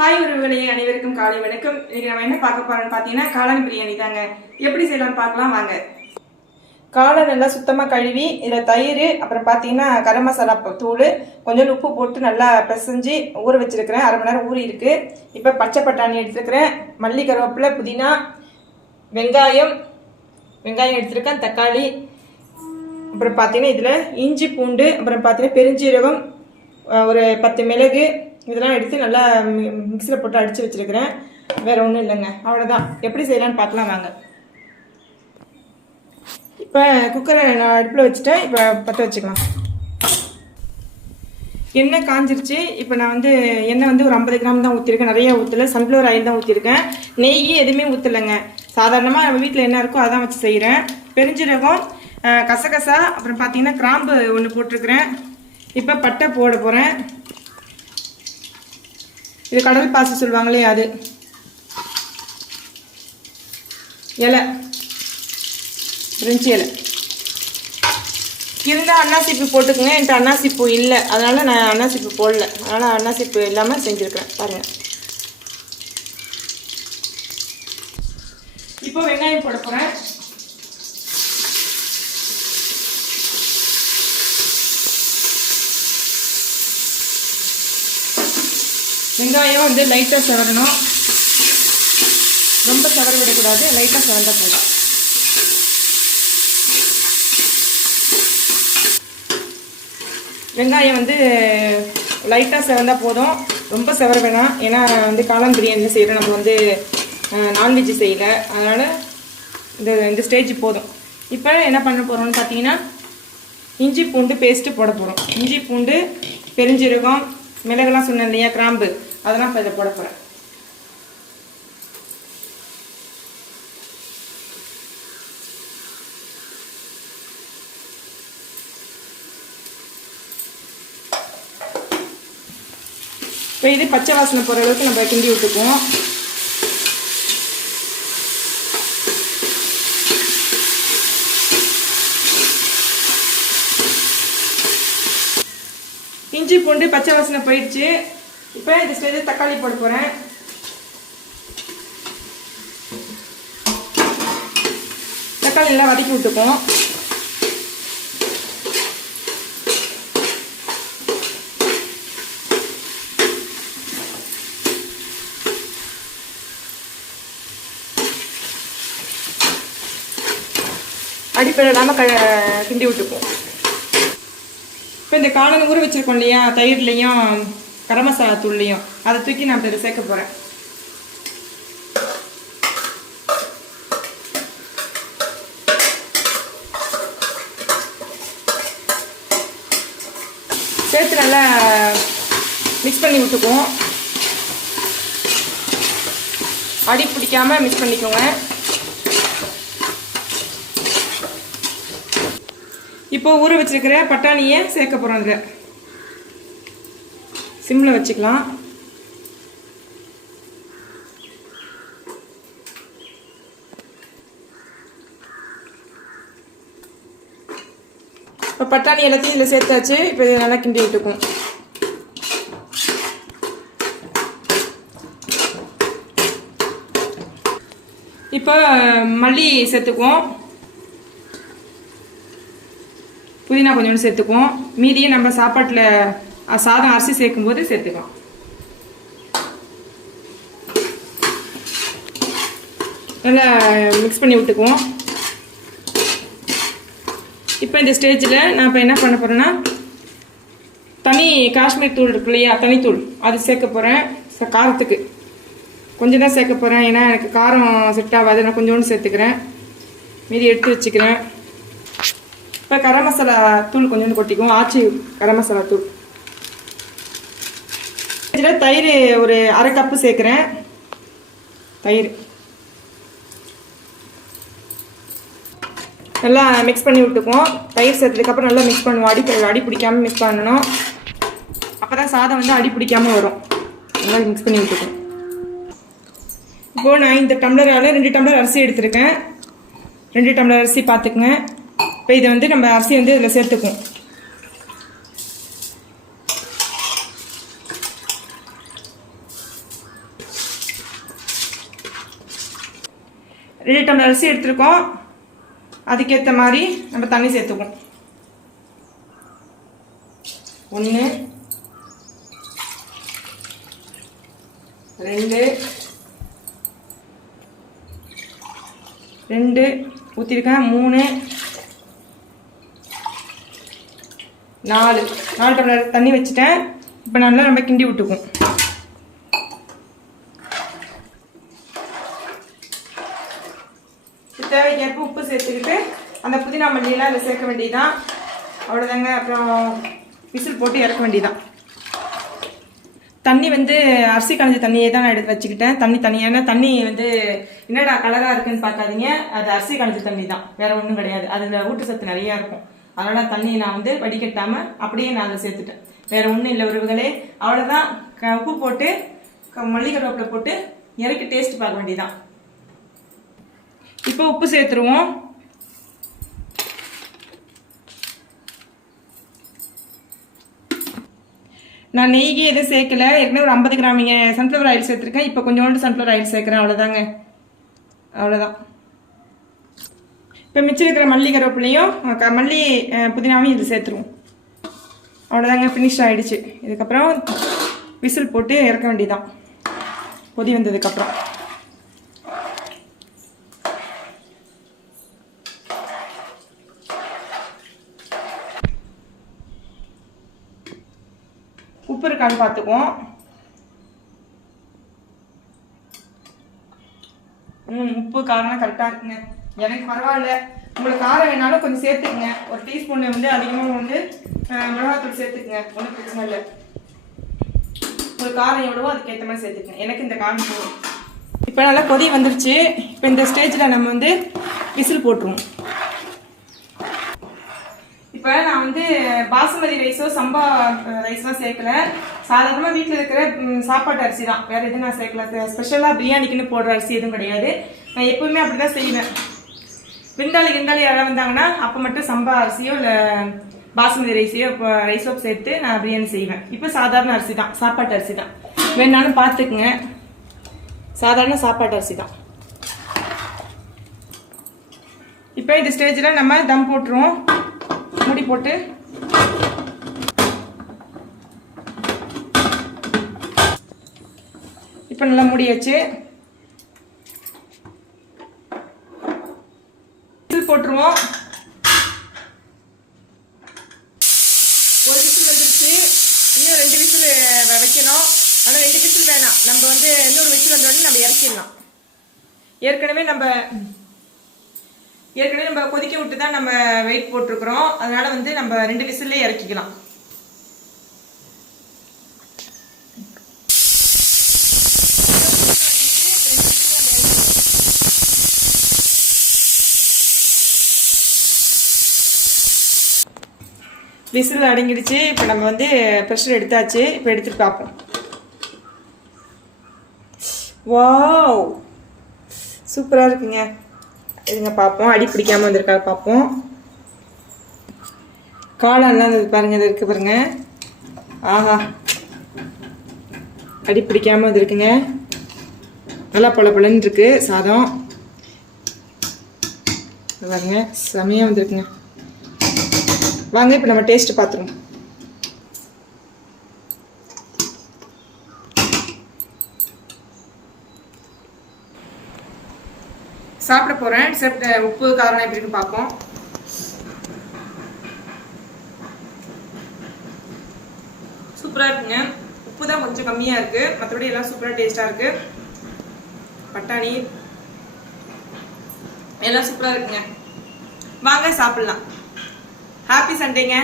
Hi உறவுகளே அனைவருக்கும் காலை வணக்கம். இன்னைக்கு நம்ம என்ன பார்க்க போறோம்னு பார்த்தீங்கன்னா காளான் பிரியாணி தாங்க. எப்படி செய்யலாம்னு பார்க்கலாம் வாங்க. காளை நல்லா சுத்தமாக கழுவி இதில் தயிர் அப்புறம் பார்த்தீங்கன்னா கரம் மசாலா தூள் கொஞ்சம் உப்பு போட்டு நல்லா பிசைஞ்சு ஊற வச்சிருக்கிறேன். அரை மணி நேரம் ஊறி இருக்கு. இப்போ பச்சை பட்டாணி எடுத்துருக்கிறேன் மல்லி கருவேப்பிலை புதினா வெங்காயம் வெங்காயம் எடுத்திருக்கேன் தக்காளி. அப்புறம் பார்த்தீங்கன்னா இதில் இஞ்சி பூண்டு அப்புறம் பார்த்தீங்கன்னா பெருஞ்சீரகம் ஒரு பத்து மிளகு இதெல்லாம் எடுத்து நல்லா மிக்சியில் போட்டு அடித்து வச்சுருக்கிறேன். வேறு ஒன்றும் இல்லைங்க. அவ்வளோதான் எப்படி செய்யலான்னு பார்க்கலாம் வாங்க. இப்போ குக்கரை நான் அடுப்பில் வச்சுட்டேன். இப்போ பற்ற வச்சுக்கலாம். எண்ணெய் காஞ்சிருச்சு. இப்போ நான் வந்து எண்ணெய் வந்து ஒரு ஐம்பது கிராம் தான் ஊற்றிருக்கேன் நிறைய ஊற்றல சன்ஃப்ளவர் ஆயில் தான் ஊற்றிருக்கேன் நெய் எதுவுமே ஊற்றலைங்க சாதாரணமாக நம்ம வீட்டில் என்ன இருக்கோ அதான் வச்சு செய்கிறேன் பெருஞ்சீரகம் கசகசா அப்புறம் பார்த்தீங்கன்னா கிராம்பு ஒன்று போட்டிருக்கிறேன். இப்போ பட்டை போட போகிறேன் இது கடல் பாசி சொல்லுவாங்களே அது இலை. பிரிஞ்சி இலை. இருந்தால் அன்னாசிப்பு போட்டுக்கோங்க. என்கிட்ட அன்னாசிப்பு இல்லை. அதனால் நான் அன்னாசிப்பு போடல. அதனால் அன்னாசிப்பு இல்லாமல் செஞ்சுருக்கிறேன். பாருங்கள் இப்போ வெங்காயம் போட போகிறேன் வெங்காயம் வந்து லைட்டாக செவரணும். ரொம்ப செவர விடக்கூடாது லைட்டாக செவந்தா போதும். வெங்காயம் வந்து லைட்டாக செவந்தா போதும். ரொம்ப செவர வேணாம். ஏன்னா வந்து காளான் பிரியாணியில் செய்கிறோம் நம்ம வந்து நான்வெஜ் செய்யலை. அதனால் இந்த இந்த ஸ்டேஜ் போதும். இப்போ என்ன பண்ண போகிறோம்னு பார்த்தீங்கன்னா இஞ்சி பூண்டு பேஸ்ட்டு போட போகிறோம் இஞ்சி பூண்டு பெருஞ்சீரகம் மிளகுலாம் சொன்னேன் இல்லையா கிராம்பு. அதெல்லாம் இப்போ இதை போட போகிறேன் இப்போ இது பச்சை வாசனை போகிற அளவுக்கு நம்ம கிண்டி விட்டுக்குவோம். இஞ்சி பூண்டு பச்சை வாசனை போயிடுச்சு. இப்போ இந்த ஸ்டேஜில் தக்காளி போட போகிறேன் தக்காளி எல்லாம் வதக்கி விட்டுப்போம் அடிப்படை இல்லாமல் க கிண்டி விட்டுப்போம் இப்போ இந்த காளான் ஊற வச்சிருக்கோம் இல்லையா தயிர்லேயும் கரம் மசாலா தூள்லையும் அதை தூக்கி நான் இப்போ சேர்க்க போகிறேன் சேர்த்து நல்லா மிக்ஸ் பண்ணி விட்டுக்குவோம். அடி பிடிக்காம மிக்ஸ் பண்ணிக்கோங்க. இப்போ ஊற வச்சிருக்கிற பட்டாணியை சேர்க்க போகிறோம் இதில் சிம்மில் வச்சுக்கலாம். இப்போ பட்டாணி எல்லாத்தையும் இதில் சேர்த்தாச்சு. இப்போ இதை நல்லா கிண்டி விட்டுக்கும் இப்போ மல்லி சேர்த்துக்குவோம். புதினா கொஞ்சோண்டு சேர்த்துக்குவோம். மீதியை நம்ம சாப்பாட்டில் சாதம் அரிசி சேர்க்கும்போது சேர்த்துக்கலாம். நல்லா மிக்ஸ் பண்ணி விட்டுக்குவோம். இப்போ இந்த ஸ்டேஜில் நான் இப்போ என்ன பண்ண போகிறேன்னா தனி காஷ்மீர் தூள் இருக்கு இல்லையா தனித்தூள் அது சேர்க்க போகிறேன் காரத்துக்கு. கொஞ்சம் தான் சேர்க்க போகிறேன் ஏன்னா எனக்கு காரம் செட் ஆகாது நான் கொஞ்சோண்டு சேர்த்துக்கிறேன். மீதி எடுத்து வச்சுக்கிறேன். இப்போ கரம் மசாலா தூள் கொஞ்சோண்டு கொட்டிக்குவோம் ஆச்சி கரம் மசாலா தூள். இதில் தயிர் ஒரு அரை கப்பு சேர்க்குறேன். தயிர். நல்லா மிக்ஸ் பண்ணி விட்டுக்குவோம். தயிர் சேர்த்ததுக்கப்புறம் நல்லா மிக்ஸ் பண்ணுவோம். அடி அடி பிடிக்காம மிக்ஸ் பண்ணணும். அப்போ தான் சாதம் வந்து அடி பிடிக்காம வரும். நல்லா மிக்ஸ் பண்ணி விட்டுக்குவோம். இப்போது நான் இந்த டம்ளரால் ரெண்டு டம்ளர் அரிசி எடுத்திருக்கேன். ரெண்டு டம்ளர் அரிசி பார்த்துக்குங்க. இப்போ இதை வந்து நம்ம அரிசி வந்து இதில் சேர்த்துக்குவோம். ரெண்டு டம்ளர் அரிசி எடுத்துருக்கோம். அதுக்கேற்ற மாதிரி நம்ம தண்ணி சேர்த்துக்குவோம். ஒன்று ரெண்டு ரெண்டு ஊற்றிருக்கேன் மூணு நாலு. நாலு டம்ளர் தண்ணி வச்சுட்டேன். இப்போ நல்லா நம்ம கிண்டி விட்டுக்குவோம். அந்த புதினா மல்லியெல்லாம் அதில் சேர்க்க வேண்டியதுதான். அவ்வளோதாங்க அப்புறம் விசில் போட்டு இறக்க வேண்டியதுதான். தண்ணி வந்து அரிசி களைஞ்ச தண்ணியே தான் நான் எடுத்து வச்சுக்கிட்டேன். தண்ணி தனியான தண்ணி வந்து என்னடா கலராக இருக்குன்னு பார்க்காதீங்க. அது அரிசி களைஞ்ச தண்ணி தான். வேற ஒன்றும் கிடையாது. அதில் ஊட்டச்சத்து நிறையா இருக்கும். அதனால தண்ணியை நான் வந்து வடிகட்டாமல் அப்படியே நான் அதை சேர்த்துட்டேன். வேற ஒன்றும் இல்லை உறவுகளே. அவ்வளோதான் க- உப்பு போட்டு க- மல்லி போட்டு இறக்கி டேஸ்ட் பார்க்க வேண்டியதான் இப்போ உப்பு சேர்த்துருவோம். நான் நெய்கி எதுவும் சேர்க்கல. ஏற்கனவே ஒரு ஐம்பது கிராம் இங்கே சன்ஃப்ளவர் ஆயில் சேர்த்துருக்கேன். இப்போ கொஞ்சோண்டு சன்ஃப்ளவர் ஆயில் சேர்க்குறேன். அவ்வளோதாங்க அவ்வளோதான் இப்போ மிச்சம் இருக்கிற மல்லி கருவேப்பிலையும் க- மல்லி புதினாவையும் இது சேர்த்துருவோம். அவ்வளோதாங்க ஃபினிஷ் ஆகிடுச்சு இதுக்கப்புறம் விசில் போட்டு இறக்க வேண்டியதான் கொதி வந்ததுக்கப்புறம் உப்பு இருக்கான்னு பார்த்துக்குவோம். ம் உப்பு காரம்லாம் கரெக்டாக இருக்குங்க. எனக்கு பரவாயில்ல. உங்களுக்கு காரம் வேணாலும் கொஞ்சம் சேர்த்துக்குங்க. ஒரு டீஸ்பூன் வந்து அதிகமாக வந்து மிளகாத்தூள் சேர்த்துக்குங்க. ஒன்றும் பிரச்சனை இல்லை. உங்களுக்கு காரம் எவ்வளவோ அதுக்கேற்ற மாதிரி சேர்த்துக்குங்க. எனக்கு இந்த காரம் போதும். இப்போ நல்லா கொதி வந்துருச்சு. இப்போ இந்த ஸ்டேஜில் நம்ம வந்து விசில் போட்டுருவோம். இப்போ நான் வந்து பாசுமதி ரைஸோ சம்பா ரைஸ்லாம் சேர்க்கல. சாதாரணமாக வீட்டில் இருக்கிற சாப்பாட்டு அரிசி தான். வேறு எதுவும் நான் சேர்க்கல. ஸ்பெஷலாக பிரியாணிக்குன்னு போடுற அரிசி எதுவும் கிடையாது. நான் எப்பவுமே அப்படி தான் செய்வேன். விருந்தாளி விருந்தாளி யாராவது வந்தாங்கன்னா அப்போ மட்டும் சம்பா அரிசியோ இல்லை பாசுமதி ரைஸையோ இப்போ ரைஸோ சேர்த்து நான் பிரியாணி செய்வேன். இப்போ சாதாரண அரிசி தான். சாப்பாட்டு அரிசி தான். வேணாலும் பார்த்துக்குங்க. சாதாரண சாப்பாட்டு அரிசி தான். இப்போ இந்த ஸ்டேஜில் நம்ம தம் போட்டுருவோம். மூடி போட்டு. இப்போ நல்லா மூடியாச்சு. விசில் போட்டுருவோம். ஒரு விசில் வந்துருச்சு. இன்னும் ரெண்டு விசில் வைக்கணும். ஆனால் ரெண்டு விசில் வேணாம். நம்ம வந்து இன்னொரு விசில் வந்தோடனே நம்ம இறக்கிடலாம். ஏற்கனவே நம்ம ஏற்கனவே நம்ம கொதிக்க விட்டு தான் நம்ம வெயிட் போட்டிருக்கிறோம். அதனால வந்து நம்ம ரெண்டு விசில்லே இறக்கிக்கலாம். விசில் அடங்கிடுச்சு. இப்போ நம்ம வந்து ப்ரெஷர் எடுத்தாச்சு. இப்போ எடுத்துட்டு பார்ப்போம். வாவ் சூப்பராக இருக்குங்க. இருங்க பார்ப்போம் அடி பிடிக்காமல் வந்திருக்கா பார்ப்போம் காளான்லாம் இது பாருங்க இது இருக்கு பாருங்க. ஆஹா. அடி பிடிக்காம வந்திருக்குங்க. நல்லா பொல பொலன்னு இருக்கு சாதம். பாருங்க செமையாக வந்திருக்குங்க. வாங்க இப்போ நம்ம டேஸ்ட்டு பார்த்துருவோம் சாப்பிட போகிறேன் செப்ட் உப்பு காரம் எப்படி பார்ப்போம். சூப்பராக இருக்குங்க. உப்பு தான் கொஞ்சம் கம்மியாக இருக்குது மற்றபடி எல்லாம் சூப்பராக டேஸ்ட்டாக இருக்குது பட்டாணி. எல்லாம் சூப்பராக இருக்குங்க. வாங்க சாப்பிட்லாம். ஹாப்பி சண்டேங்க